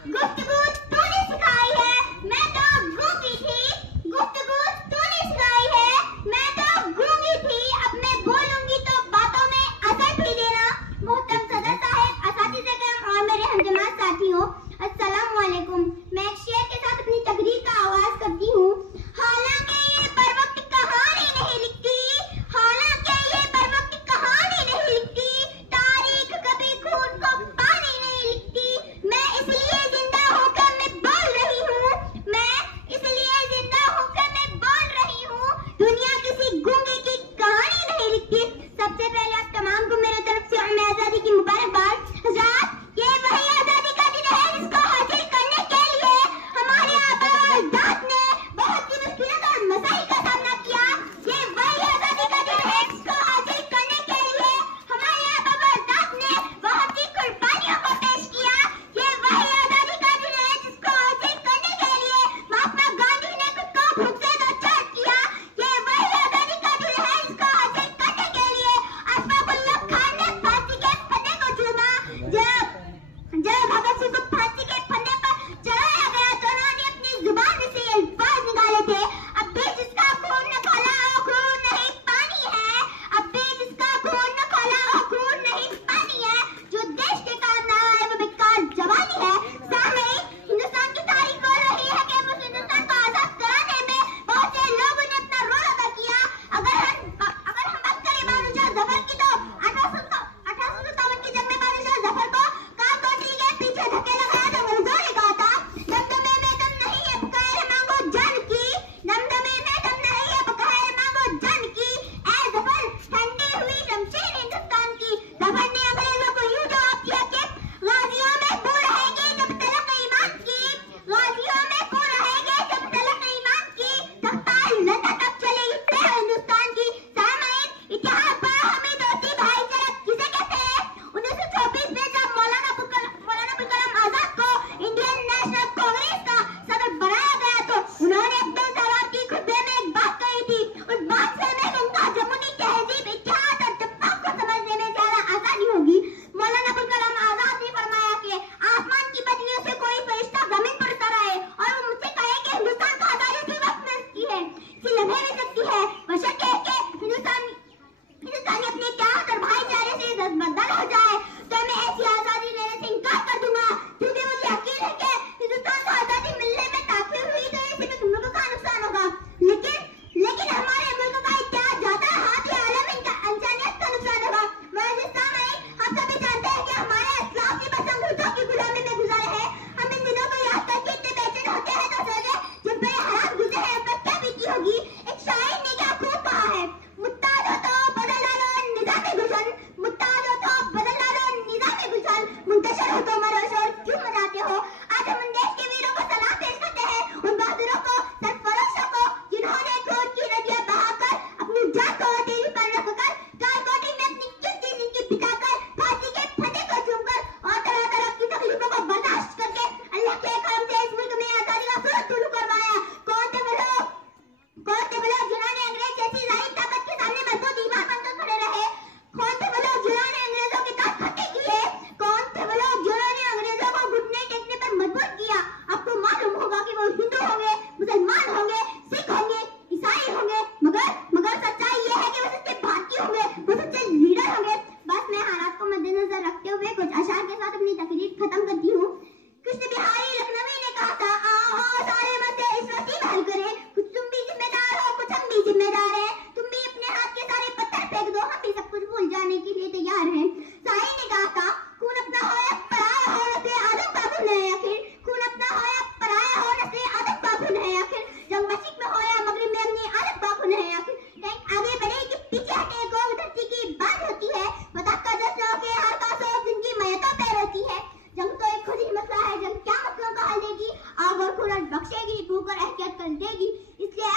गुफ्तगू तूने सिखाई है, मैं तो गूंगी थी। गुफ्तगू तूने सिखाई है, मैं तो गूंगी थी। अब मैं बोलूंगी तो बातों में असर भी देना। मोहतरम सदर साहब, असातिज़े करम और मेरे हमजमात साथियों, अस्सलाम वालेकुम। मैं एक शेर के साथ अपनी तकरीर का आगाज करती हूँ। हालांकि ये बर वक्त कहानी नहीं लिखती, हालांकि ये बर वक्त कहानी नहीं लिखती, तारीख कभी खून को पानी नहीं लिखती। मैं इसलिए जिंदा होकर मैं बोल रही हूँ, मैं इसलिए जिंदा होकर मैं बोल रही हूँ। दुनिया किसी गूंगे की कहानी नहीं लिखती। सबसे पहले आप तमाम को मेरे तरफ से यौम आजादी की मुबारकबाद। हज़रात, ये वही आजादी का दिन है जिसको हासिल करने के लिए हमारे आबा व अजदाद ने बहुत सी मुश्किलों और मसाइल का सामना किया। ये वही आजादी का दिन है जिसको हासिल करने के लिए हमारे आबा व अजदाद ने बहुत सी कुर्बानियों को पेश किया। ये वही आजादी का दिन है जिसको हासिल करने के लिए महात्मा गांधी ने खुद को भूख से लाचार किया। ये वही आजादी का दिन है जिसको हासिल करने के लिए अशफाकुल्लाह खान ने फांसी के फंदे को चूमा। जब भगत सिंह को फांसी के फंदे पर चढ़ाया गया तो उन्होंने अपनी जुबान से अल्फाज निकाले थे, अब भी जिसका खून न खौला हो खून नहीं पानी है, अब भी जिसका खून न खौला हो खून नहीं पानी है, जो देश के काम ना आए वो बेकार जवानी है। सामईन, हिंदुस्तान की तारीख बोल रही है कि उस हिंदुस्तान को आजाद कराने में बहुत से लोगों ने अपना रोल अदा किया। अगर हम बात करें बादशाह जफर की तो 1857 की जंग में बादशाह जफर को कालकोठरी के पीछे धक्के लगाया तो मंजूर ने कहा था, दमदमे में दम नहीं है पुकारे मांगो जान की, दमदमे में दम नहीं है पुकारे मांगो जान की। ऐ जफर, ठंडी हुई शमशीर हिंदुस्तान की। जफर ने अंग्रेजों को यूं जवाब दिया कि गाजियों में वो रहेंगे जब तलक ईमान की, गाजियों में वो रहेंगे जब तलक ईमान की, तख्तार लता तक चलेगी फिर हिंदुस्तान की। सामईन, इतिहास बड़ा हमें दोस्ती भाईचारा किसे कहते हैं? 1924 में जब मौलाना अबुल कलाम आजाद को इंडियन नेशनल कांग्रेस का सदर बनाया गया तो उन्होंने अब्दुल सलाम की खुतबे में एक बात कही थी। उस बात से हमें उनका जमुनी तहजीब, इतिहास और तफाक को समझने में ज्यादा आसानी होगी। मौलाना अबुल कलाम आजाद ने फरमाया कि आसमान की बदलियों से कोई फरिश्ता जमीन पर उतर आए और वो मुझसे कहे कि हिंदुस्तान को आजादी उसी वक्त मिल सकती है, इसी लम्हे मिल सकती है, बशर्ते कि हिंदुस्तानी अपने इत्तेहाद और भाईचारे से दस्तबदल हो जाए तो मैं ऐसी आजादी लेने से इनकार कर दूंगा, क्योंकि मुझे यकीन है कि हिंदुस्तान को आजादी मिलने में ताखीर हुई तो इससे सिर्फ मुल्क का नुकसान होगा, लेकिन हमारे मुल्क का इत्तेहाद जाता है हाथ या आलम इंसानियत का नुकसान होगा। मुअज़्ज़िज़ सामईन, हम सभी जानते हैं कि हमारे इस्लाम की बस अंग्रेजों की गुलामी में गुजारे हैं। हम इन दिनों को याद करके इतने बेचैन होते हैं तो सोचे जिन पर हराम गुजरे हैं उन पर क्या बीती होगी। एक शायर ने क्या खूब कहा है, मुत्ताद हो तो बदल डालो निज़ाम-ए गुलशन, मुत्ताद हो तो बदल डालो निज़ाम-ए गुलशन, मुंतशिर हो तो मरो शोर क्यों मचाते हो। आज हम उन देश के वीरों को सलाम पेश करते हैं, उन बहादुरों को, सरफरोशों को, जिन्होंने खून की नदियां बहाकर अपनी जान को हथेली पर रखकर कालकोठी में अपनी कीमती जिंदगी बिताकर फांसी के फंदे को चूमकर और तरह तरह की तकलीफों को बर्दाश्त करके अल्लाह के करम से इस मुल्क में आजादी का सूरज तुलू करवाया। कौन थे वो लोग जिन्होंने अंग्रेज जैसी जाहिर ताकत के सामने मजबूत ईमान बनकर खड़े रहे? कौन थे वो लोग जिन्होंने अंग्रेजों के साथ फतेह किए? कौन थे वो लोग जिन्होंने अंग्रेजों को घुटने टेकने पर मजबूर किया? आपको मालूम होगा कि वो हिंदू होंगे, मुसलमान होंगे, सिख होंगे, ईसाई होंगे, मगर सच्चाई ये है कि वो सच्चे भारतीय होंगे, वो सच्चे लीडर होंगे। बस मैं हालात को मद्देनजर रखते हुए कुछ अशार के साथ अपनी तकरीर खत्म करती हूँ। कृष्ण बिहारी लखनवी ने कहा था, आओ सारे मध्य इस वसी में हल करें, कुछ तुम भी जिम्मेदार हो, कुछ हम भी जिम्मेदार हैं, तुम भी अपने हाथ के सारे पत्थर फेंक दो, हम भी सब कुछ भूल जाने के लिए तैयार हैं। साहिर ने कहा था, खून अपना हो या पराया हो, नस्ले आदम का खून है आखिर, खून अपना हो या पराया हो, नस्ले आदम का खून है आखिर, जंग मशरिक में हो या मगरिब में अपनी आदत का खून है आखिर। टैंक आगे बढ़े कि पीछे हटे को धरती की बात होती है, बतख का जश्न हो के हर का सोच जिनकी मयता पे रहती है। जंग तो एक खुद ही मसला है, जंग क्या मसलों का हल देगी, आग और खून बख्शेगी, भूख और एहतियात कर देगी। इसलिए